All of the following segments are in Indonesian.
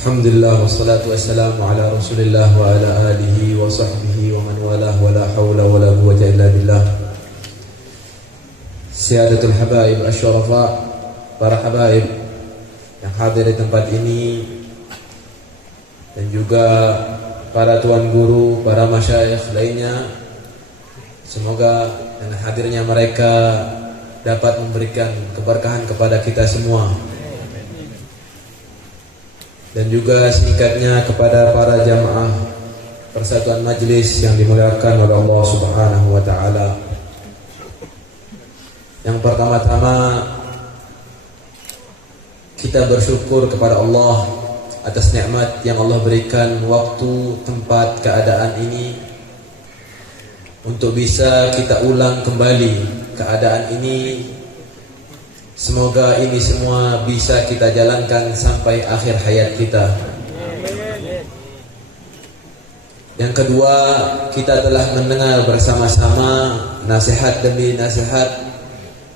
Alhamdulillah wassalatu wassalamu ala Rasulillah wa ala alihi wa sahbihi wa man walah wa la hawla wa la quwwata illa billah. Siyadatul habaib asyarafa, para habaib yang hadir di tempat ini, dan juga para tuan guru, para masyayikh lainnya, semoga dengan hadirnya mereka dapat memberikan keberkahan kepada kita semua. Dan juga singkatnya kepada para jamaah Persatuan Majlis yang dimuliakan oleh Allah Subhanahu wa taala. Yang pertama-tama kita bersyukur kepada Allah atas nikmat yang Allah berikan, waktu, tempat, keadaan ini untuk bisa kita ulang kembali keadaan ini. Semoga ini semua bisa kita jalankan sampai akhir hayat kita. Yang kedua, kita telah mendengar bersama-sama nasihat demi nasihat.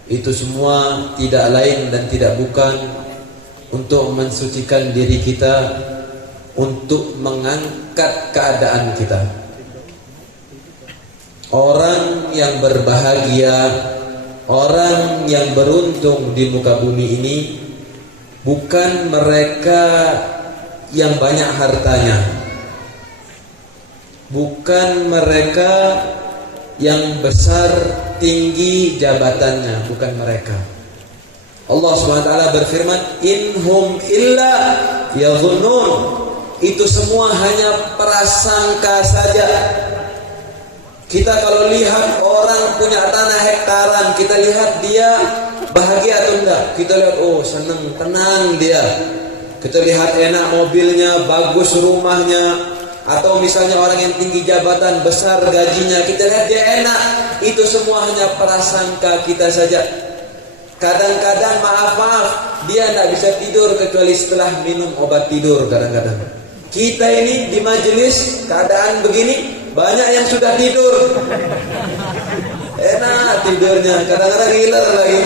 Itu semua tidak lain dan tidak bukan untuk mensucikan diri kita, untuk mengangkat keadaan kita. Orang yang berbahagia, orang yang beruntung di muka bumi ini bukan mereka yang banyak hartanya, bukan mereka yang besar tinggi jabatannya, bukan mereka. Allah SWT berfirman, inhum illa yadhunnun. Itu semua hanya prasangka saja. Kita kalau lihat orang punya tanah hektaran, kita lihat dia bahagia atau enggak. Kita lihat, oh senang, tenang dia. Kita lihat enak mobilnya, bagus rumahnya. Atau misalnya orang yang tinggi jabatan, besar gajinya, kita lihat dia enak. Itu semua hanya prasangka kita saja. Kadang-kadang maaf, dia tidak bisa tidur kecuali setelah minum obat tidur kadang-kadang. Kita ini di majelis keadaan begini, banyak yang sudah tidur. Enak tidurnya, kadang-kadang ngiler lagi.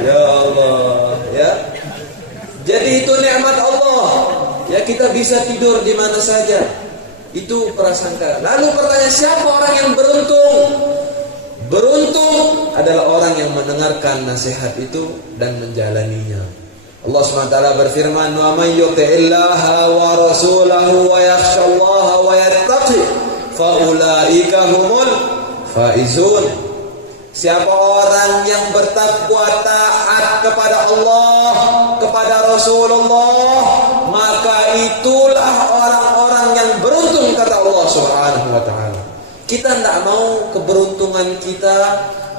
Ya Allah, ya. Jadi itu nikmat Allah. Ya, kita bisa tidur di mana saja. Itu prasangka. Lalu pertanyaan, siapa orang yang beruntung? Beruntung adalah orang yang mendengarkan nasihat itu dan menjalaninya. Allah SWT berfirman, "Wa may yuti'illaha wa rasulahu wa yakhshallaha wa yattaqi fa ulaika humul faizun." Siapa orang yang bertakwa, taat kepada Allah, kepada Rasulullah, maka itulah orang-orang yang beruntung, kata Allah Subhanahu wa taala. Kita tidak mau keberuntungan kita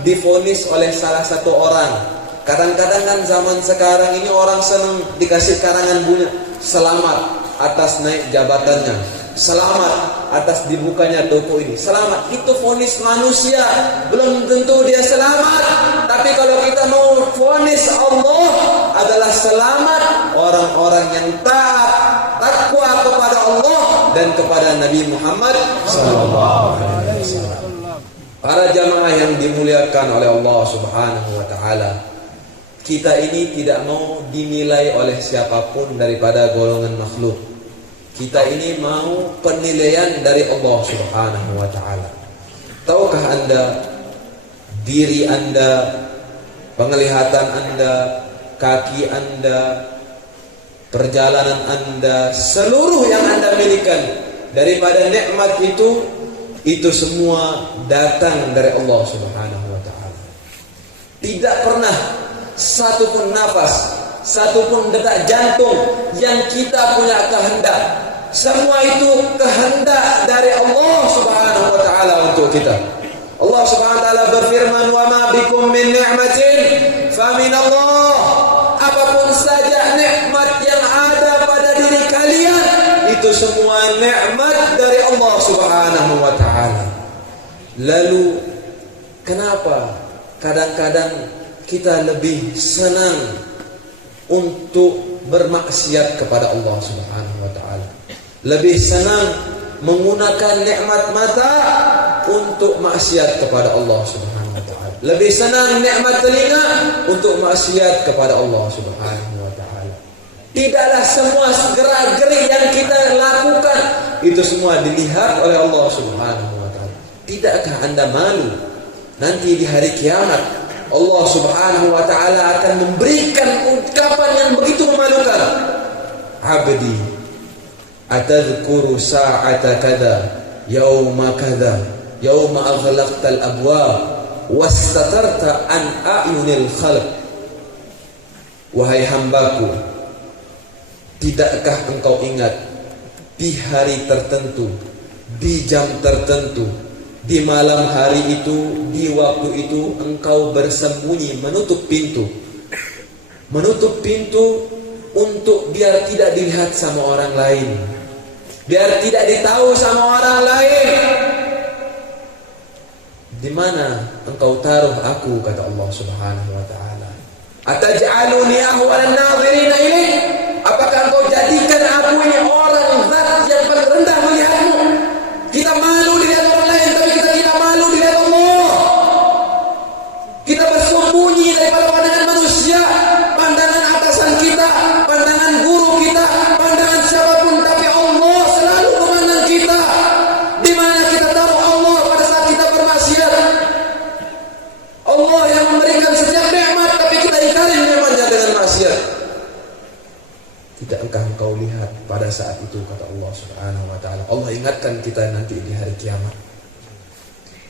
divonis oleh salah satu orang. Kadang-kadang kan zaman sekarang ini orang senang dikasih karangan bunga, selamat atas naik jabatannya, selamat atas dibukanya toko ini, selamat. Itu vonis manusia, belum tentu dia selamat. Tapi kalau kita mau vonis Allah adalah selamat orang-orang yang taat, takwa kepada Allah dan kepada Nabi Muhammad SAW. Para jamaah yang dimuliakan oleh Allah Subhanahu wa taala, kita ini tidak mau dinilai oleh siapapun daripada golongan makhluk. Kita ini mau penilaian dari Allah Subhanahu wa taala. Tahukah Anda, diri Anda, penglihatan Anda, kaki Anda, perjalanan Anda, seluruh yang Anda milikan daripada nikmat itu semua datang dari Allah Subhanahu wa taala. Tidak pernah satu pun nafas, satu pun detak jantung yang kita punya kehendak. Semua itu kehendak dari Allah Subhanahu wa taala untuk kita. Allah Subhanahu wa taala berfirman, "Wa ma bikum min ni'matin fa min Allah." Apapun saja nikmat yang ada pada diri kalian, itu semua nikmat dari Allah Subhanahu wa taala. Lalu kenapa kadang-kadang kita lebih senang untuk bermaksiat kepada Allah Subhanahu wa taala? Lebih senang menggunakan nikmat mata untuk maksiat kepada Allah Subhanahu wa taala. Lebih senang nikmat telinga untuk maksiat kepada Allah Subhanahu wa taala. Tidaklah semua gerak-gerik yang kita lakukan itu semua dilihat oleh Allah Subhanahu wa taala. Tidakkah Anda malu nanti di hari kiamat Allah Subhanahu wa taala akan memberikan ungkapan yang begitu memalukan. Abdi, atadhkuru sa'ata kada, yauma kada, yauma aghlaqtal abwab wastatarta an a'yunil khalq. Wahai hambaku, tidakkah engkau ingat di hari tertentu, di jam tertentu, di malam hari itu, di waktu itu engkau bersembunyi menutup pintu untuk biar tidak dilihat sama orang lain, biar tidak ditahu sama orang lain. Di mana engkau taruh aku, kata Allah Subhanahu wa taala. Ataj'aluni ahwalan nadhirina ilaik? Apakah engkau jadikan aku ini orang zat yang paling rendah melihatmu? Kita malu dilihat orang lain, tapi kita tidak malu dilihat Allah. Kita bersembunyi daripada pandangan manusia, pandangan atasan kita, pandangan guru kita, pandangan siapapun, tapi Allah selalu memandang kita. Di mana kita tahu Allah pada saat kita bermaksiat? Allah yang memberikan setiap nikmat, tapi kita ingkari nikmatnya dengan maksiat. Tidakkah engkau lihat pada saat itu, kata Allah Subhanahu wa taala. Allah ingatkan kita nanti di hari kiamat.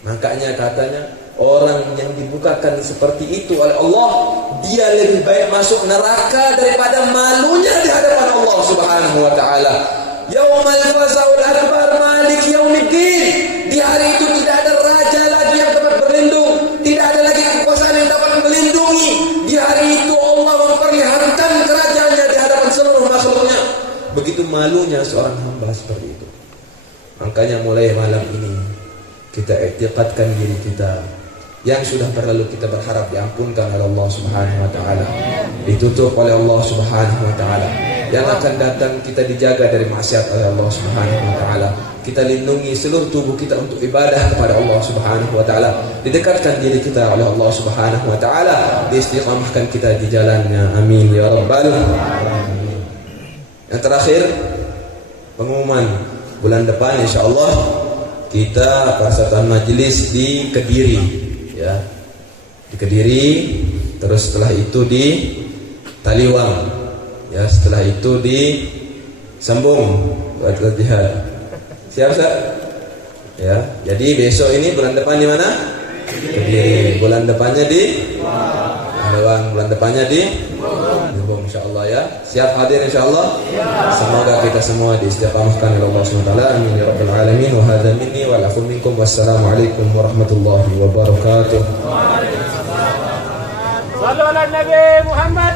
Makanya katanya orang yang dibukakan seperti itu oleh Allah, dia lebih baik masuk neraka daripada malunya di hadapan Allah Subhanahu wa taala. Yaumal fazaul akbar malik yaumiddin. Di hari itu tidak ada raja lagi yang dapat berlindung, tidak ada lagi kekuasaan yang dapat melindungi. Di hari itu Allah memperlihatkan kerajaannya di hadapan seluruh makhluknya. Begitu malunya seorang hamba seperti itu. Makanya mulai malam ini kita i'tiqadkan diri kita yang sudah berlalu, kita berharap diampunkan oleh Allah Subhanahu wa taala, ditutup oleh Allah Subhanahu wa taala. Yang akan datang kita dijaga dari maksiat oleh Allah Subhanahu wa taala. Kita lindungi seluruh tubuh kita untuk ibadah kepada Allah Subhanahu wa taala. Didekatkan diri kita oleh Allah Subhanahu wa taala, diistiqamahkan kita di jalannya. Amin ya rabbal alamin. Yang terakhir, pengumuman bulan depan insyaallah kita persatuan majelis di Kediri, ya, di Kediri. Terus setelah itu di Taliwang, ya, setelah itu di Sambung buat latihan. Siap, Ustaz? Ya, jadi besok ini bulan depan di mana? Kediri. Bulan depannya di Taliwang. Bulan depannya di Sambung, insyaallah, ya. Siap hadir insyaallah? Semoga kita semua diistiqamahkan oleh Allah SWT. Amin ya rabbal alamin. Wa hadza minni wa lakum minkum. Wassalamualaikum warahmatullahi wabarakatuh. Sallu ala Nabi Muhammad.